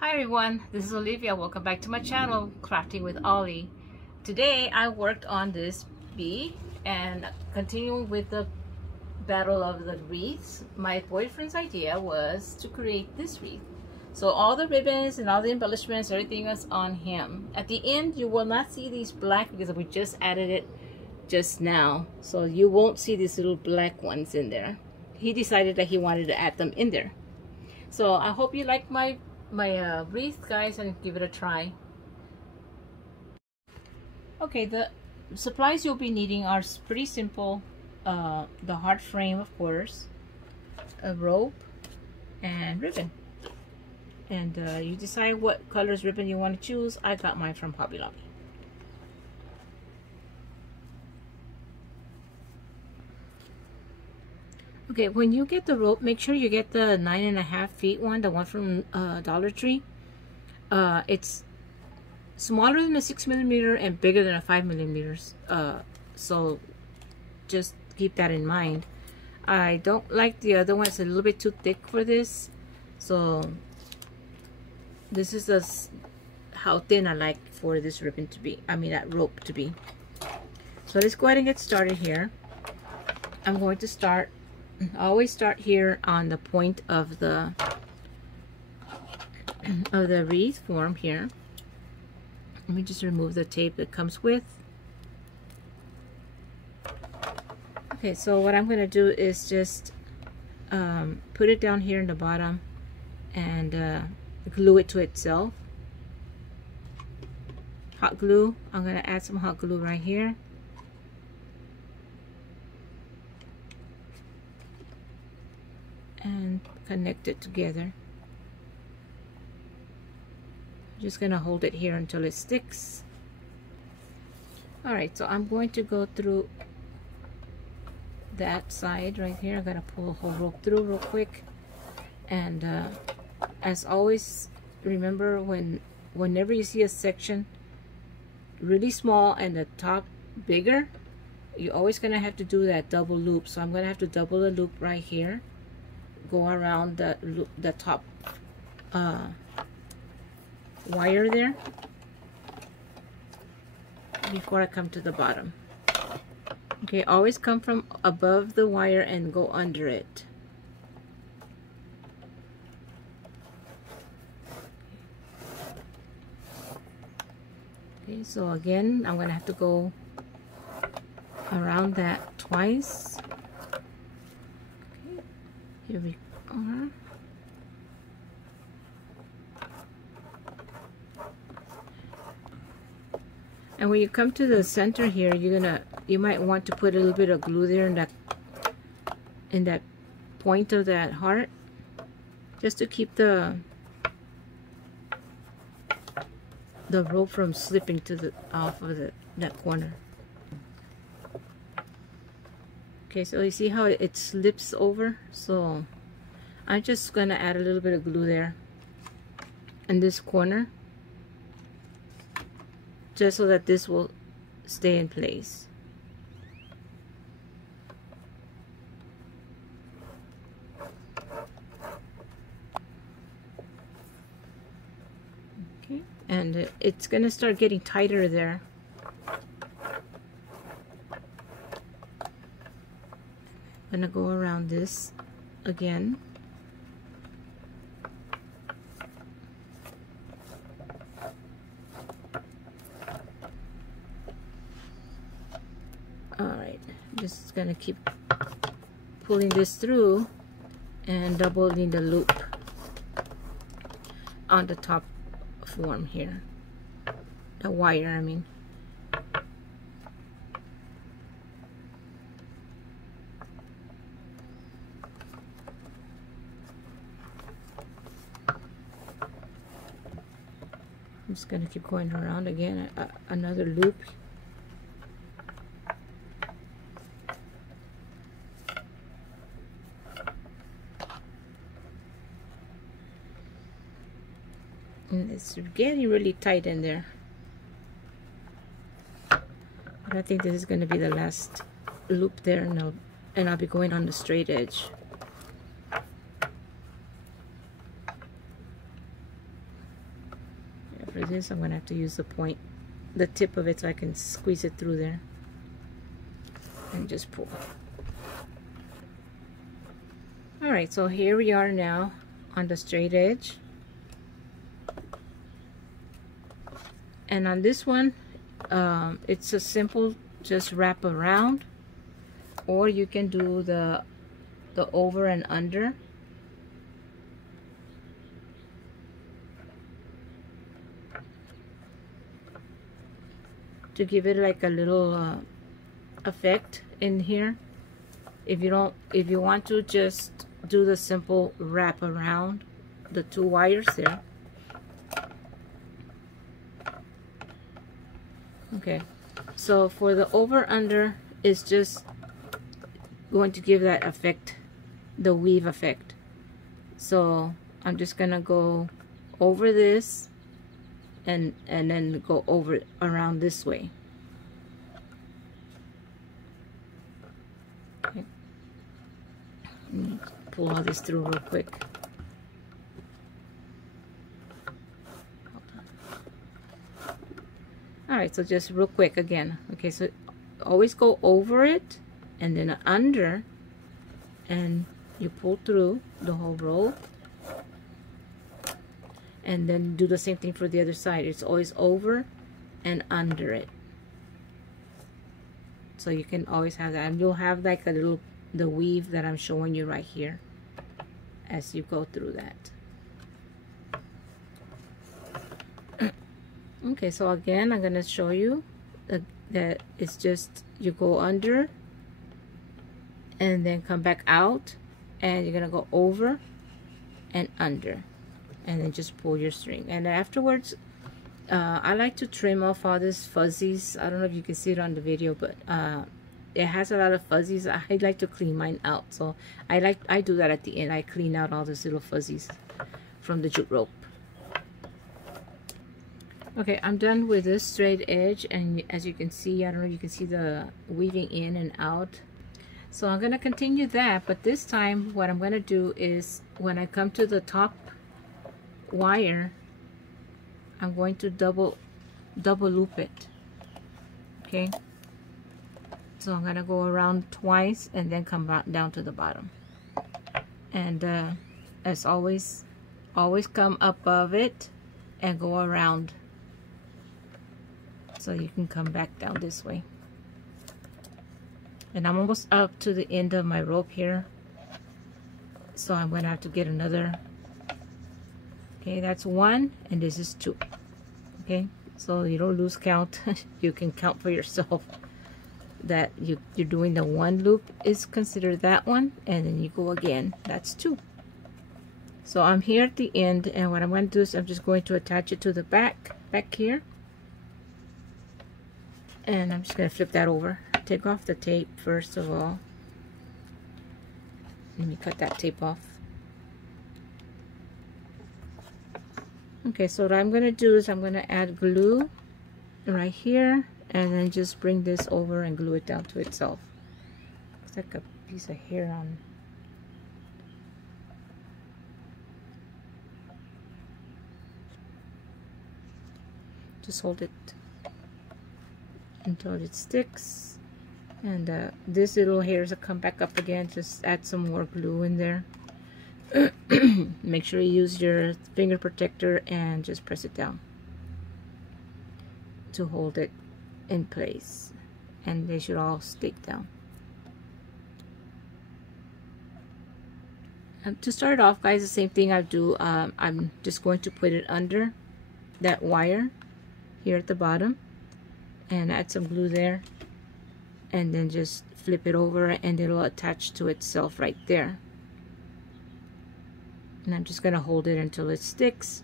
Hi everyone, this is Olivia. Welcome back to my channel, Crafting with Ollie. Today I worked on this bee and continuing with the battle of the wreaths. My boyfriend's idea was to create this wreath. So all the ribbons and all the embellishments, everything was on him. At the end you will not see these black because we just added it just now. So you won't see these little black ones in there. He decided that he wanted to add them in there. So I hope you like my wreath, guys, and give it a try. Okay, the supplies you'll be needing are pretty simple. The heart frame, of course, a rope, and ribbon. And you decide what colors ribbon you want to choose. I got mine from Hobby Lobby. Okay, when you get the rope, make sure you get the 9.5 feet one, the one from Dollar Tree. It's smaller than a 6mm and bigger than a 5mm. So just keep that in mind. I don't like the other one; it's a little bit too thick for this. So this is how thin I like for this ribbon to be. I mean that rope to be. So let's go ahead and get started here. I'm going to start. Always start here on the point of the wreath form here. Let me just remove the tape that comes with. Okay, so what I'm going to do is just put it down here in the bottom and glue it to itself. Hot glue. I'm going to add some hot glue right here. And connect it together. I'm just gonna hold it here until it sticks. Alright, so I'm going to go through that side right here. I'm gonna pull the whole rope through real quick. And as always, remember whenever you see a section really small and the top bigger, you're always gonna have to do that double loop. So I'm gonna have to double the loop right here. Go around the top wire there before I come to the bottom. Okay, always come from above the wire and go under it. Okay, so again, I'm gonna have to go around that twice. Here we are. And when you come to the center here, you might want to put a little bit of glue there in that point of that heart, just to keep the rope from slipping to off of that corner. Okay, so you see how it slips over? So I'm just gonna add a little bit of glue there in this corner, just so that this will stay in place. Okay, and it's gonna start getting tighter there. I'm gonna go around this again. Alright, just gonna keep pulling this through and doubling the loop on the top form here. The wire, I mean. I'm just going to keep going around again, another loop. And it's getting really tight in there. But I think this is going to be the last loop there, and I'll be going on the straight edge. this, I'm going to have to use the point, the tip of it, so I can squeeze it through there and just pull. Alright, so here we are now on the straight edge. And on this one, it's a simple just wrap around, or you can do the over and under. To give it like a little effect in here. If you want to just do the simple wrap around the two wires there. Okay, so for the over under is just going to give that effect, the weave effect. So I'm just gonna go over this and then go over around this way. Okay. Let me pull all this through real quick. Alright, so just real quick again. Okay, so always go over it and then under, and you pull through the whole row, and then do the same thing for the other side. It's always over and under it. So you can always have that, and you'll have like a little, the weave that I'm showing you right here as you go through that. Okay, so again, I'm going to show you that it's just, you go under and then come back out, and you're going to go over and under, and then just pull your string. And afterwards, I like to trim off all these fuzzies. I don't know if you can see it on the video, but it has a lot of fuzzies. I like to clean mine out, so I do that at the end. I clean out all these little fuzzies from the jute rope. Okay, I'm done with this straight edge, and as you can see, I don't know if you can see the weaving in and out. So I'm going to continue that, but this time what I'm going to do is when I come to the top wire, I'm going to double loop it. Okay, so I'm going to go around twice and then come back down to the bottom, and as always come above it and go around, so you can come back down this way. And I'm almost up to the end of my rope here, so I'm going to have to get another. Okay, that's one, and this is two. Okay, so you don't lose count. You can count for yourself that you're doing the one loop is considered that one, and then you go again, that's two. So I'm here at the end, and what I'm going to do is I'm just going to attach it to the back here, and I'm just going to flip that over. Take off the tape first of all. Let me cut that tape off. Okay, so what I'm going to do is I'm going to add glue right here, and then just bring this over and glue it down to itself. Looks like a piece of hair on. Just hold it until it sticks, and this little hairs will come back up again. Just add some more glue in there. Make sure you use your finger protector and just press it down to hold it in place, and they should all stick down. And to start off, guys, the same thing I do. I'm just going to put it under that wire here at the bottom and add some glue there, and then just flip it over and it'll attach to itself right there. And I'm just going to hold it until it sticks.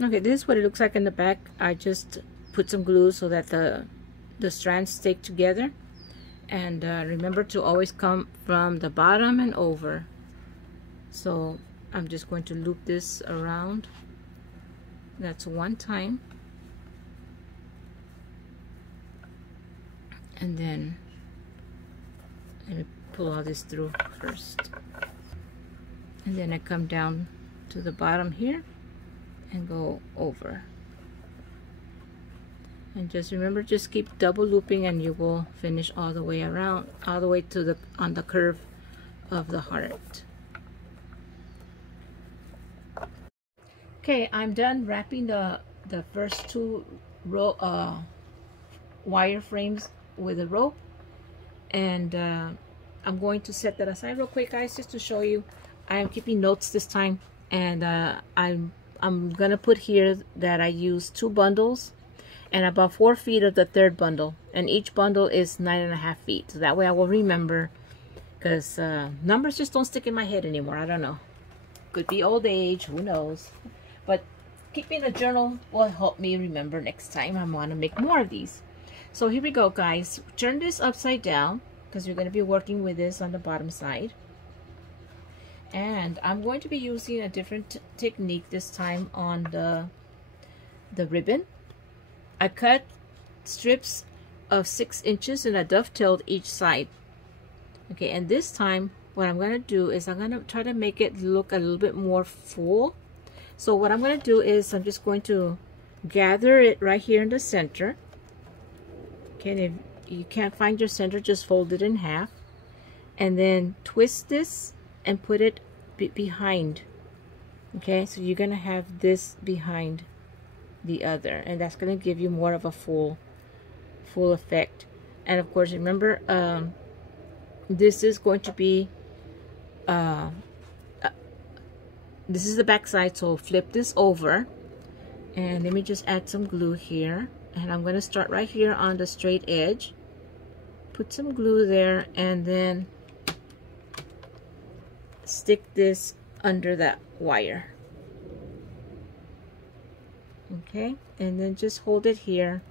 Okay, this is what it looks like in the back. I just put some glue so that the strands stick together. And remember to always come from the bottom and over. So I'm just going to loop this around. That's one time. And then let me pull all this through first. and then I come down to the bottom here and go over. And just remember, just keep double looping and you will finish all the way around, all the way to the on the curve of the heart. Okay, I'm done wrapping the first two wire frames with a rope, and I'm going to set that aside real quick, guys, just to show you. I am keeping notes this time, and I'm gonna put here that I use 2 bundles and about 4 feet of the third bundle, and each bundle is 9.5 feet, so that way I will remember, because numbers just don't stick in my head anymore. I don't know, could be old age, who knows, but keeping a journal will help me remember next time I want to make more of these. So here we go, guys. Turn this upside down because you're going to be working with this on the bottom side, and I'm going to be using a different technique this time on the ribbon. I cut strips of 6 inches and I dovetailed each side. Okay, and this time what I'm going to do is I'm going to try to make it look a little bit more full. So what I'm going to do is I'm just going to gather it right here in the center. Okay, and if you can't find your center, just fold it in half and then twist this and put it behind. Okay, so you're going to have this behind the other, and that's going to give you more of a full effect. And of course, remember, this is going to be this is the back side, so flip this over, and let me just add some glue here, and I'm going to start right here on the straight edge, put some glue there, and then stick this under that wire. Okay, and then just hold it here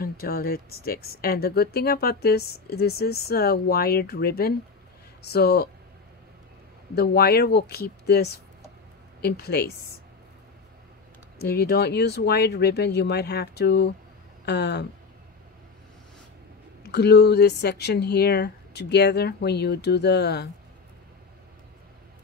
until it sticks. And the good thing about this is a wired ribbon, so the wire will keep this in place. If you don't use wired ribbon, you might have to glue this section here together when you do the,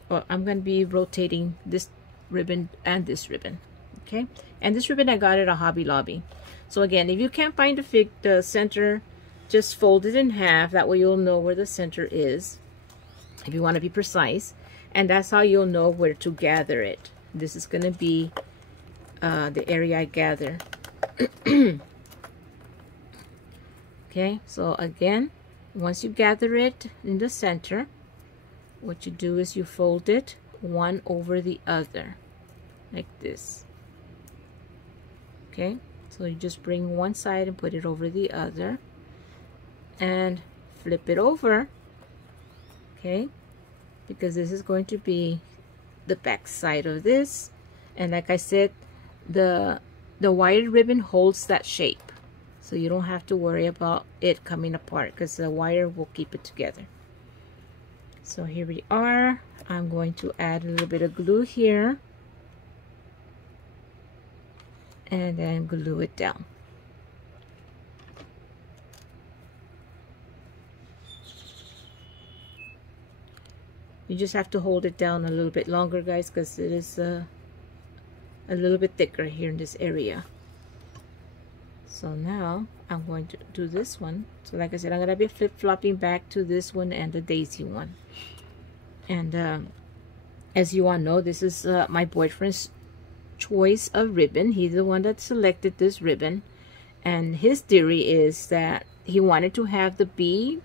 well, I'm going to be rotating this ribbon and this ribbon. Okay, and this ribbon I got at a Hobby Lobby. So again, if you can't find the center, just fold it in half. That way you'll know where the center is, if you want to be precise, and that's how you'll know where to gather it. This is going to be the area I gather. Okay, so again, once you gather it in the center, what you do is you fold it one over the other like this. Okay, so you just bring one side and put it over the other and flip it over. Okay, because this is going to be the back side of this, and like I said, the wired ribbon holds that shape, so you don't have to worry about it coming apart because the wire will keep it together. So here we are. I'm going to add a little bit of glue here and then glue it down. You just have to hold it down a little bit longer, guys, because it is a little bit thicker here in this area. So now I'm going to do this one. So like I said, I'm going to be flip-flopping back to this one and the daisy one. And as you all know, this is my boyfriend's choice of ribbon. He's the one that selected this ribbon, and his theory is that he wanted to have the bee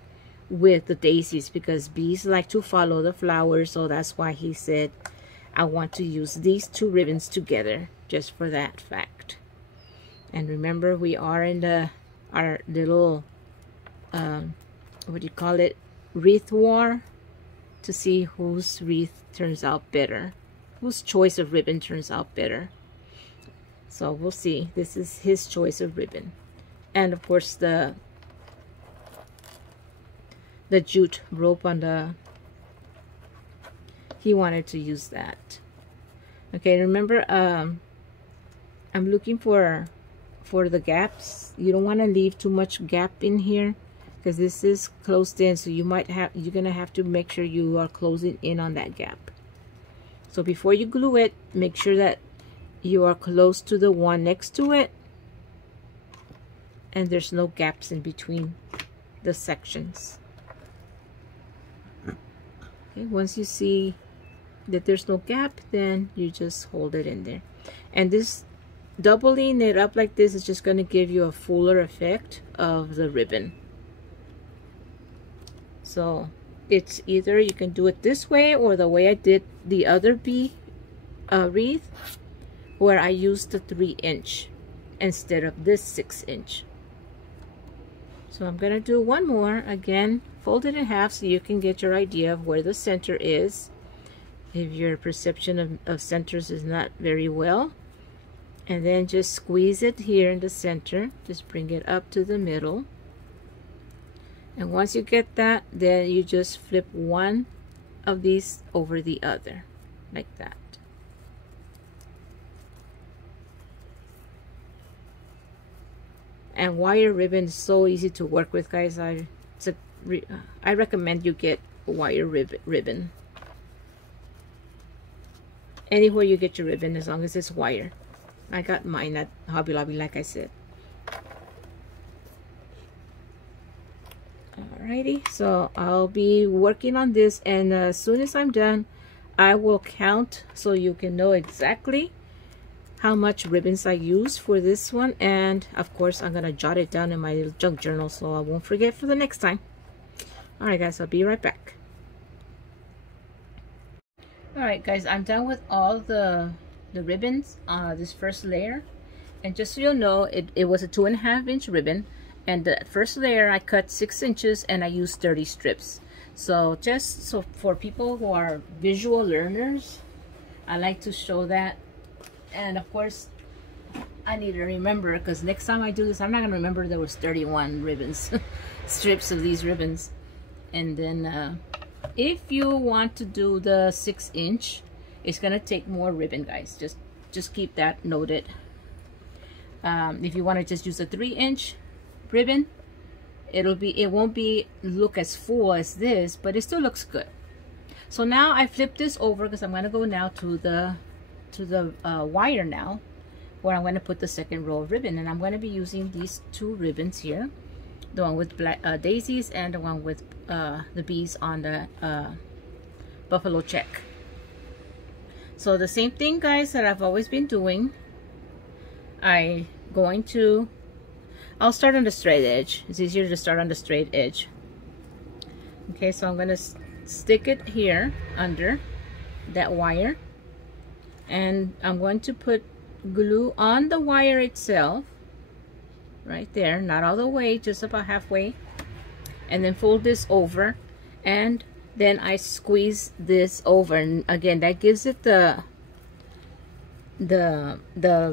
with the daisies because bees like to follow the flowers, so that's why he said I want to use these two ribbons together just for that fact. And remember, we are in our little what do you call it, wreath war, to see whose wreath turns out better, whose choice of ribbon turns out better. So we'll see. This is his choice of ribbon, and of course the jute rope on the, he wanted to use that. Okay, remember, I'm looking for the gaps. You don't want to leave too much gap in here, because this is closed in, so you're gonna have to make sure you are closing in on that gap. So before you glue it, make sure that you are close to the one next to it and there's no gaps in between the sections. Okay, once you see that there's no gap, then you just hold it in there. And this doubling it up like this is just going to give you a fuller effect of the ribbon. So it's either you can do it this way or the way I did the other bee wreath, where I used the 3" instead of this 6". So I'm gonna do one more. Again, fold it in half so you can get your idea of where the center is if your perception of centers is not very well. And then just squeeze it here in the center. Just bring it up to the middle. And once you get that, then you just flip one of these over the other, like that. And wire ribbon is so easy to work with, guys. I recommend you get wire ribbon. Anywhere you get your ribbon, as long as it's wire. I got mine at Hobby Lobby, like I said. Alrighty, so I'll be working on this, and as soon as I'm done, I will count so you can know exactly how much ribbons I use for this one. And of course, I'm gonna jot it down in my little junk journal so I won't forget for the next time. Alright guys, I'll be right back. Alright guys, I'm done with all the ribbons, this first layer. And just so you'll know, it was a 2.5" ribbon, and the first layer I cut 6 inches and I used 30 strips. So just so for people who are visual learners, I like to show that. And of course, I need to remember, because next time I do this, I'm not gonna remember there was 31 ribbons, strips of these ribbons. And then if you want to do the 6", it's gonna take more ribbon, guys. Just keep that noted. If you want to just use a 3" ribbon, it won't look as full as this, but it still looks good. So now I flip this over because I'm gonna go now to the wire now, where I'm going to put the second row of ribbon. And I'm going to be using these 2 ribbons here, the one with black daisies and the one with the bees on the buffalo check. So the same thing, guys, that I've always been doing. I'll start on the straight edge. It's easier to start on the straight edge. Okay, so I'm going to stick it here under that wire. And I'm going to put glue on the wire itself, right there, not all the way, just about halfway, and then fold this over, and then I squeeze this over, and again that gives it the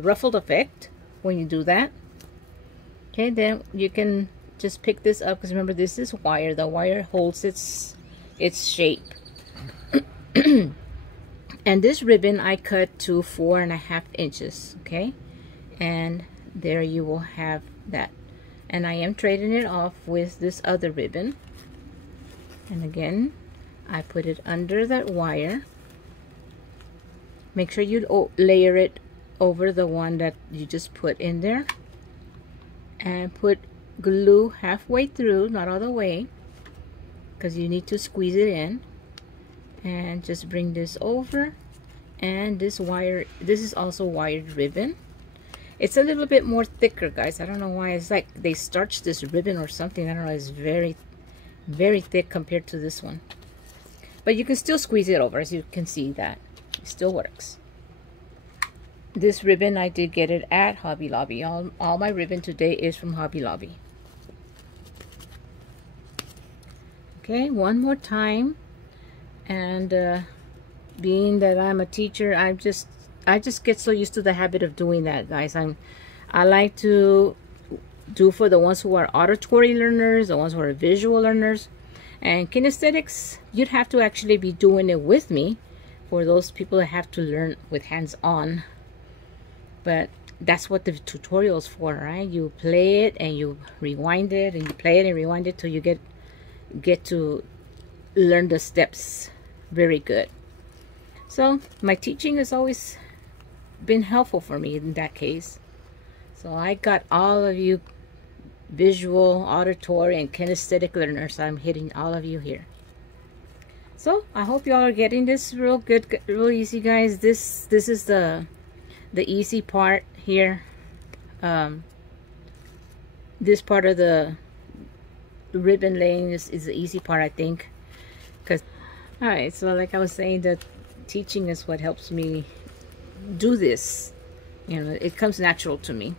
ruffled effect when you do that. Okay, then you can just pick this up, because remember, this is wire. The wire holds its shape. And this ribbon I cut to 4.5 inches, okay? And there you will have that. And I am trading it off with this other ribbon. And again, I put it under that wire. Make sure you layer it over the one that you just put in there. And put glue halfway through, not all the way, because you need to squeeze it in. And just bring this over, and this is also wired ribbon. It's a little bit more thicker, guys. I don't know why. It's like they starched this ribbon or something. I don't know. It's very, very thick compared to this one, but you can still squeeze it over, as you can see. That it still works. This ribbon, I did get it at Hobby Lobby. All my ribbon today is from Hobby Lobby. Okay, one more time. And being that I'm a teacher, I just get so used to the habit of doing that, guys. I like to do for the ones who are auditory learners, the ones who are visual learners, and kinesthetics. You'd have to actually be doing it with me for those people that have to learn with hands-on. But that's what the tutorial's for, right? You play it and you rewind it, and you play it and rewind it till you get to learn the steps very good. So my teaching has always been helpful for me in that case. So I got all of you visual, auditory, and kinesthetic learners. I'm hitting all of you here. So I hope y'all are getting this real good, real easy, guys. This is the easy part here. This part of the ribbon laying is the easy part, I think. Cause all right, so like I was saying, the teaching is what helps me do this. You know, it comes natural to me.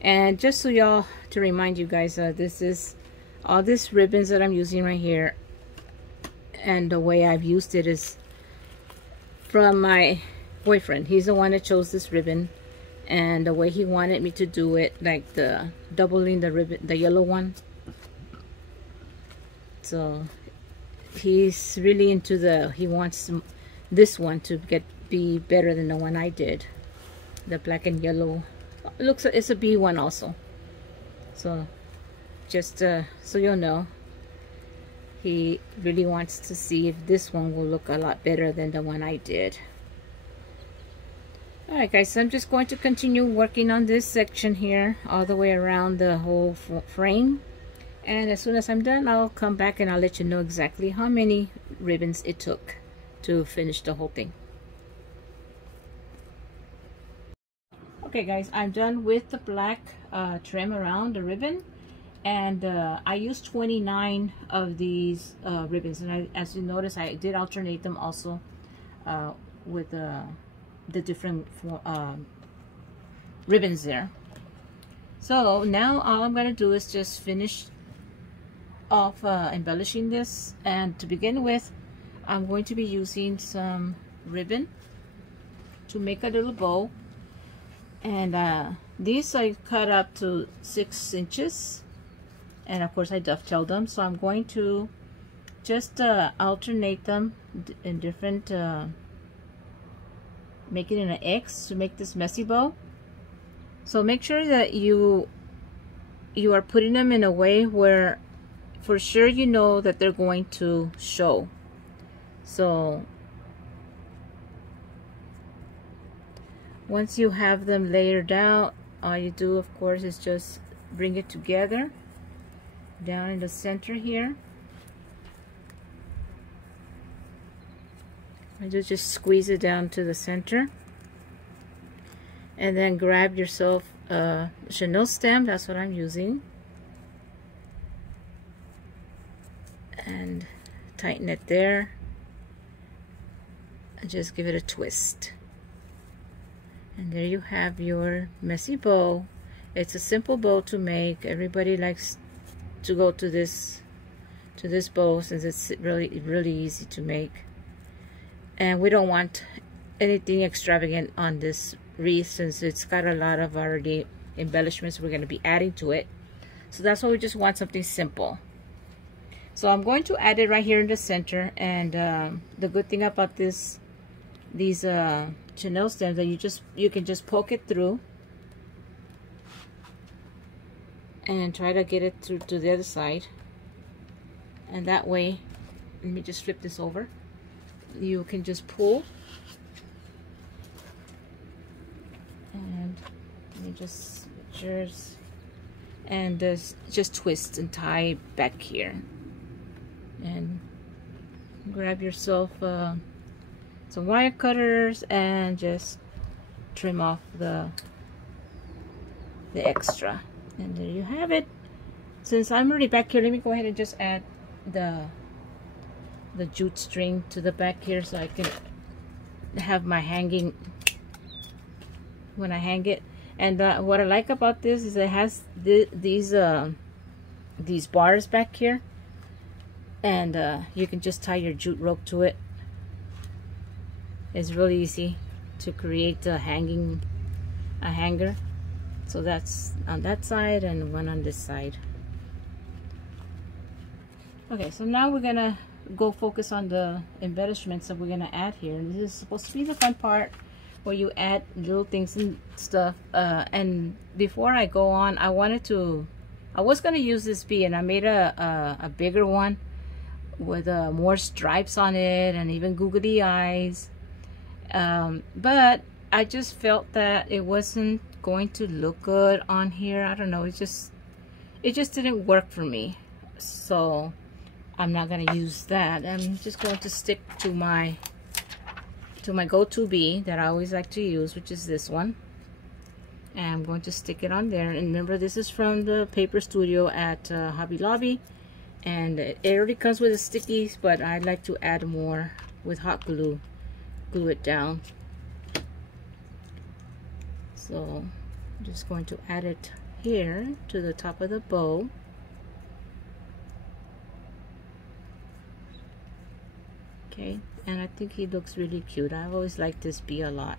And just so y'all, to remind you guys, this is all these ribbons that I'm using right here, and the way I've used it is from my boyfriend. He's the one that chose this ribbon, and the way he wanted me to do it, like the doubling the ribbon, the yellow one. So he's really into he wants this one to be better than the one I did, the black and yellow. It's a B one also. So just so you'll know, he really wants to see if this one will look a lot better than the one I did. Alright guys, so I'm just going to continue working on this section here all the way around the whole frame, and as soon as I'm done, I'll come back and I'll let you know exactly how many ribbons it took to finish the whole thing. Okay guys, I'm done with the black trim around the ribbon, and I used 29 of these ribbons, and as you notice, I did alternate them also with the different ribbons there. So now all I'm going to do is just finish off embellishing this, and to begin with, I'm going to be using some ribbon to make a little bow. And these I cut up to 6 inches, and of course I dovetailed them. So I'm going to just alternate them in different, make it in an X to make this messy bow. So make sure that you are putting them in a way where for sure you know that they're going to show. So once you have them layered out, all you do of course is just bring it together down in the center here, and just squeeze it down to the center, and then grab yourself a chenille stem. That's what I'm using, and tighten it there, and just give it a twist. And there you have your messy bow. It's a simple bow to make. Everybody likes to go to this bow since it's really easy to make. And we don't want anything extravagant on this wreath since it's got a lot of already embellishments we're going to be adding to it. So that's why we just want something simple. So I'm going to add it right here in the center, and the good thing about these chenille stems that you can just poke it through and try to get it through to the other side, and that way, let me just flip this over, you can just pull, and let me just yours, and just twist and tie back here, and grab yourself some wire cutters and just trim off the extra, and there you have it. Since I'm already back here, let me go ahead and just add the jute string to the back here so I can have my hanging when I hang it. And what I like about this is it has these bars back here, and you can just tie your jute rope to it. It's really easy to create a hanger. So that's on that side and one on this side. Okay, so now we're gonna go focus on the embellishments that we're gonna add here. And this is supposed to be the fun part where you add little things and stuff. And before I go on, I was gonna use this bee, and I made a bigger one with more stripes on it and even googly eyes. But I just felt that it wasn't going to look good on here. I don't know, it just didn't work for me. So I'm not gonna use that. I'm just going to stick to my go-to bee that I always like to use, which is this one. And I'm going to stick it on there. And remember, this is from the paper studio at Hobby Lobby, and it already comes with the stickies, but I like to add more with hot glue it down. So I'm just going to add it here to the top of the bow. Okay, and I think he looks really cute. I've always liked this bee a lot,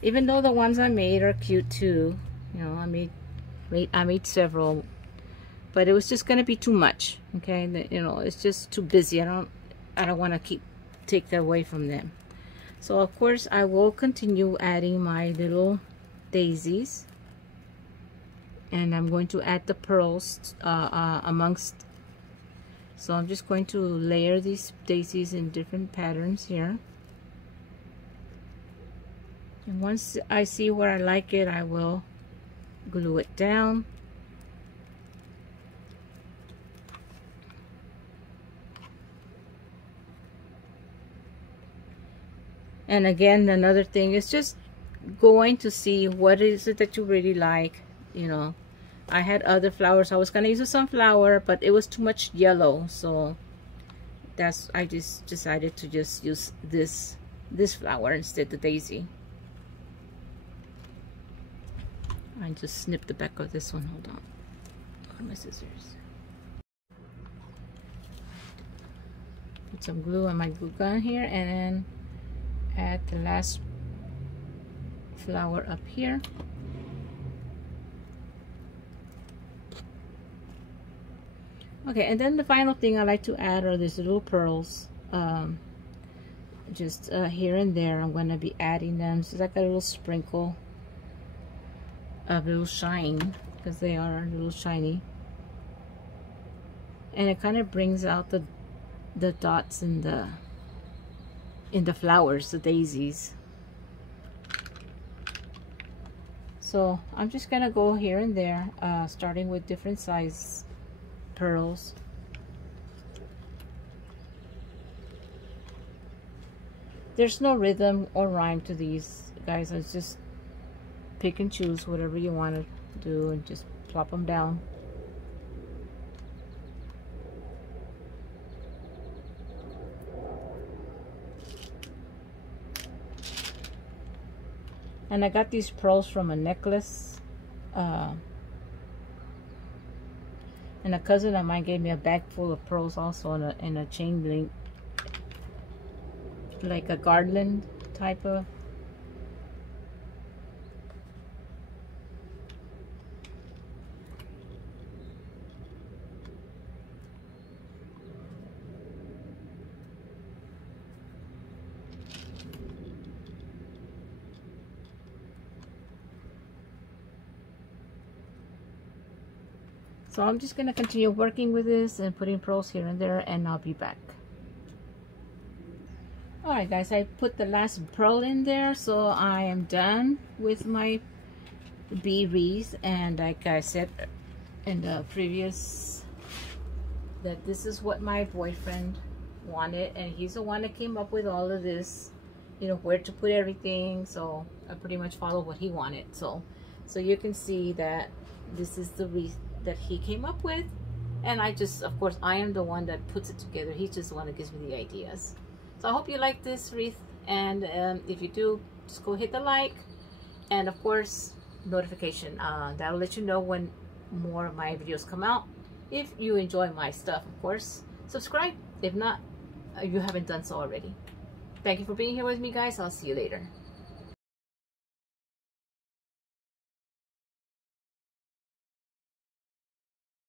even though the ones I made are cute too. You know, I made several, but it was just gonna be too much. Okay, you know, it's just too busy. I don't want to take that away from them. So of course I will continue adding my little daisies, and I'm going to add the pearls amongst. So I'm just going to layer these daisies in different patterns here. And once I see where I like it, I will glue it down. And again, another thing is just going to see what is it that you really like. You know, I had other flowers. I was gonna use a sunflower, but it was too much yellow, so I just decided to just use this flower instead, the daisy. I just snipped the back of this one. Hold on. Where are my scissors? Put some glue on my glue gun here, and then add the last flower up here. Okay, and then the final thing I like to add are these little pearls. Just here and there, I'm going to be adding them. So it's like a little sprinkle of little shine, because they are a little shiny. And it kind of brings out the dots in the flowers, the daisies. So I'm just gonna go here and there, starting with different size pearls. There's no rhythm or rhyme to these, guys. It's just pick and choose whatever you want to do and just plop them down. And I got these pearls from a necklace. And a cousin of mine gave me a bag full of pearls also in a chain link. Like a garland type of. So I'm just going to continue working with this and putting pearls here and there, and I'll be back. Alright guys, I put the last pearl in there, so I am done with my bee wreath. And like I said in the previous, that this is what my boyfriend wanted, and he's the one that came up with all of this, you know, where to put everything. So I pretty much followed what he wanted. So you can see that this is the wreath that he came up with, and I just, of course, I am the one that puts it together. He's just the one that gives me the ideas. So I hope you like this wreath, and if you do, just go hit the like, and of course notification. That'll let you know when more of my videos come out. If you enjoy my stuff, of course, subscribe. If not, you haven't done so already. Thank you for being here with me, guys. I'll see you later.